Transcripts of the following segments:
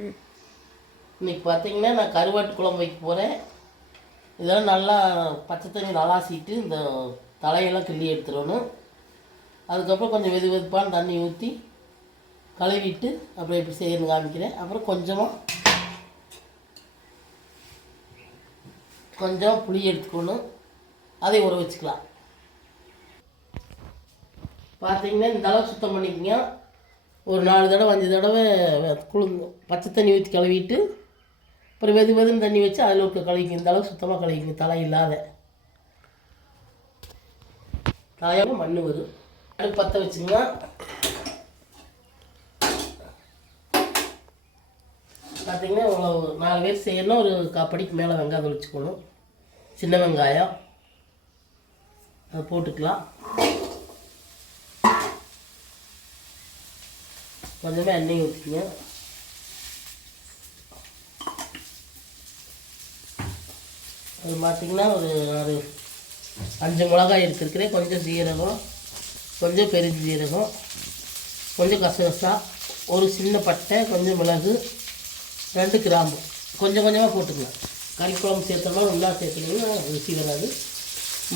இன்றைக்கி பார்த்தீங்கன்னா நான் கருவாட்டு குழம்பு வைக்க போகிறேன். இதெல்லாம் நல்லா பச்சை தண்ணி அலாசிட்டு இந்த தலையெல்லாம் கிள்ளி எடுத்துடணும். அதுக்கப்புறம் கொஞ்சம் வெது வெதுப்பான தண்ணி ஊற்றி கழுவிட்டு அப்புறம் எப்படி செய்யணும்னு காமிக்கிறேன். அப்புறம் கொஞ்சம் புளி எடுத்துக்கணும், அதை ஊற வச்சுக்கலாம். பார்த்தீங்கன்னா இந்த அளவு சுத்தம் பண்ணிக்கங்க. ஒரு 4 தடவை 5 தடவை பச்சை தண்ணி ஊற்றி கழுவிட்டு அப்புறம் வெதுன்னு தண்ணி வச்சு அதில் இருக்க கழுவிங்க. இந்த அளவு சுத்தமாக கழுவிங்க, தலை இல்லாத. தலையாக மண் வரும். அடுப்பு பற்ற வச்சுங்க. பார்த்தீங்கன்னா 4 பேர் செய்யணும். ஒரு காப்படிக்கு மேலே வெங்காயம் வச்சுக்கணும். சின்ன வெங்காயம் அதை போட்டுக்கலாம். கொஞ்சமாக எண்ணெய் ஊற்றிக்கங்க. அது பார்த்திங்கன்னா ஒரு 5 மிளகாய் எடுத்துருக்கிறேன். கொஞ்சம் சீரகம், கொஞ்சம் பெருஞ்சீரகம், கொஞ்சம் கசகசா, ஒரு சின்ன பட்டை, கொஞ்சம் மிளகு, 2 கிராம்பு கொஞ்சம் கொஞ்சமாக போட்டுக்கலாம். கறி குழம்பு சேர்த்தோம்னா நல்லா சேர்த்துக்கணும், ருசி வராது.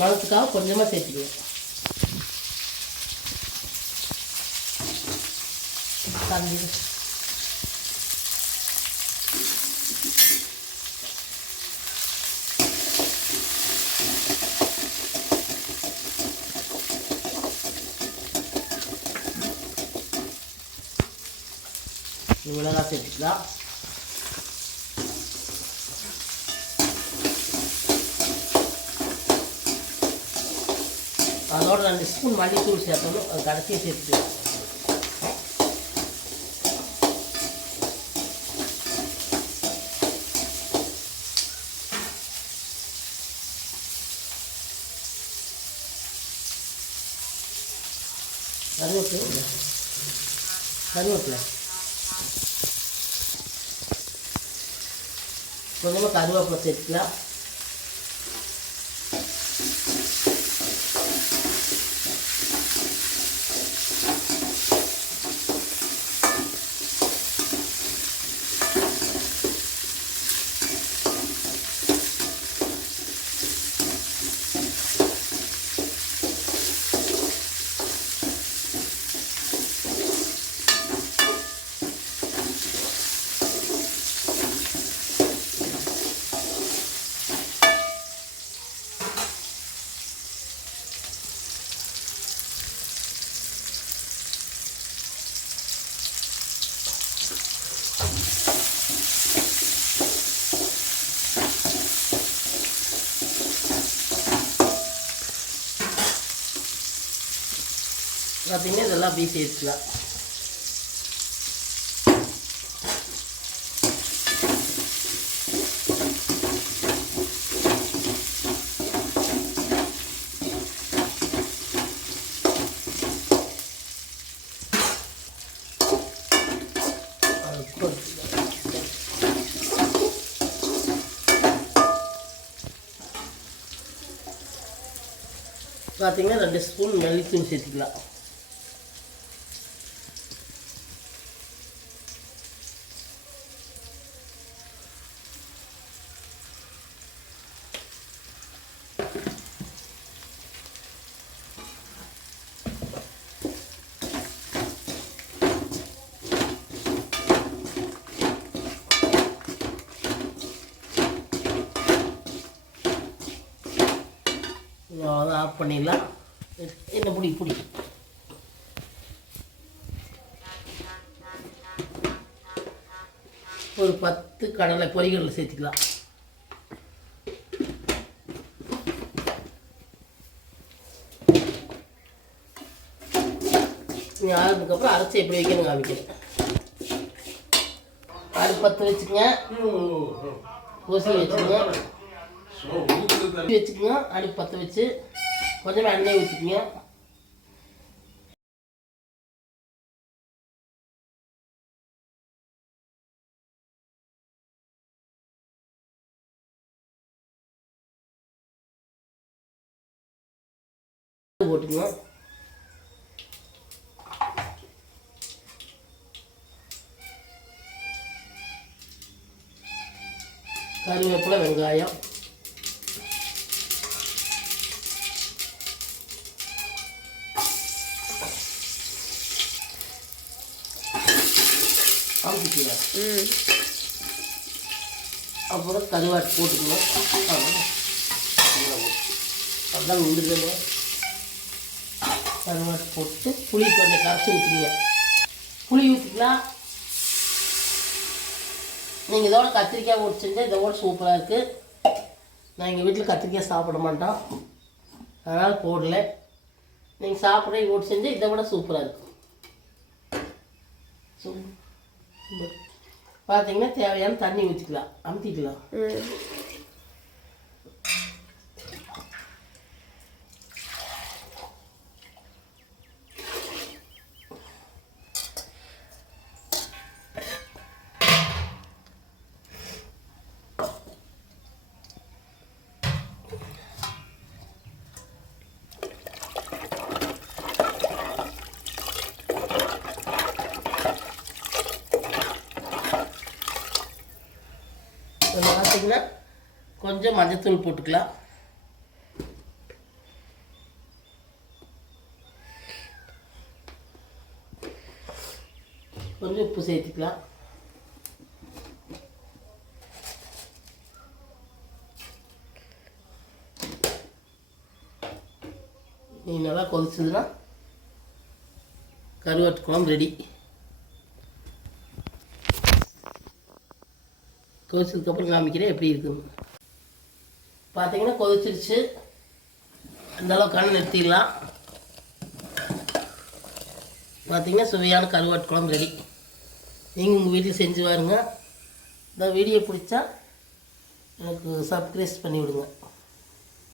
மணத்துக்காக கொஞ்சமாக சேர்த்துக்கலாம். தண்ணி மிளகாய் சேர்த்துக்கலாம். அதோட 2 ஸ்பூன் மல்லித்தூள் சேர்த்தணும். அது கடைசியாக சேர்த்துக்கலாம். கருவேப்பிலை கொஞ்சமாக கருவேப்பிலை சேர்த்துக்கலாம். பார்த்தீங்கன்னா இதெல்லாம் அப்படியே சேர்த்துக்கலாம். பார்த்தீங்கன்னா 2 ஸ்பூன் மல்லித்தூள் சேர்த்துக்கலாம். அவ்வளோதான், ஆஃப் பண்ணிடலாம். என்ன பிடி ஒரு 10 கடலை பொரிகடலை சேர்த்துக்கலாம். நீங்கள் ஆறுனதுக்கப்புறம் அரைச்சி எப்படி வைக்கணும் காமிக்கிறேன். அடுப்பு பற்ற வச்சுக்கோங்க. ஊசி வச்சுக்கோங்க. அடுப்பு பற்ற வச்சு கொஞ்சமாக எண்ணெய் ஊற்றிக்கோங்க. போட்டுக்கணும். கருவேப்பிலை, வெங்காயம், அப்புறம் கருவாட்டு போட்டுக்கணும். அதான் உண்டுதல். கருவாட்டு போட்டு புளி கொஞ்சம் கரைச்சி ஊற்றிங்க. புளி ஊற்றிக்கலாம். நீங்கள் இதோட கத்திரிக்காய் போட்டு செஞ்சால் இதோட சூப்பராக இருக்குது. நான் எங்கள் வீட்டில் கத்திரிக்காய் சாப்பிட மாட்டோம், அதனால் போடல. நீங்கள் சாப்பிட்ற போட்டு செஞ்சால் இதை விட சூப்பராக இருக்கும். பார்த்தீங்கன்னா தேவையான தண்ணி ஊற்றிக்கலாம், அமுத்திக்கலாம். பார்த்தீங்கன்னா கொஞ்சம் மஞ்சத்தூள் போட்டுக்கலாம். கொஞ்சம் உப்பு சேர்த்துக்கலாம். நீ நல்லா கொதிச்சதுன்னா கருவாட்டு குழம்பு ரெடி. கொதிச்சதுக்கப்புறம் காமிக்கிறேன் எப்படி இருக்குன்னு. பார்த்தீங்கன்னா கொதிச்சிருச்சு. அந்தளவுக்கான நிறுத்திடலாம். பார்த்தீங்கன்னா சுவையான கருவாட்டு குழம்பு ரெடி. நீங்கள் உங்கள் வீட்டில் செஞ்சு பாருங்க. இந்த வீடியோ பிடிச்சா எனக்கு சப்ஸ்கிரைப் பண்ணி விடுங்க.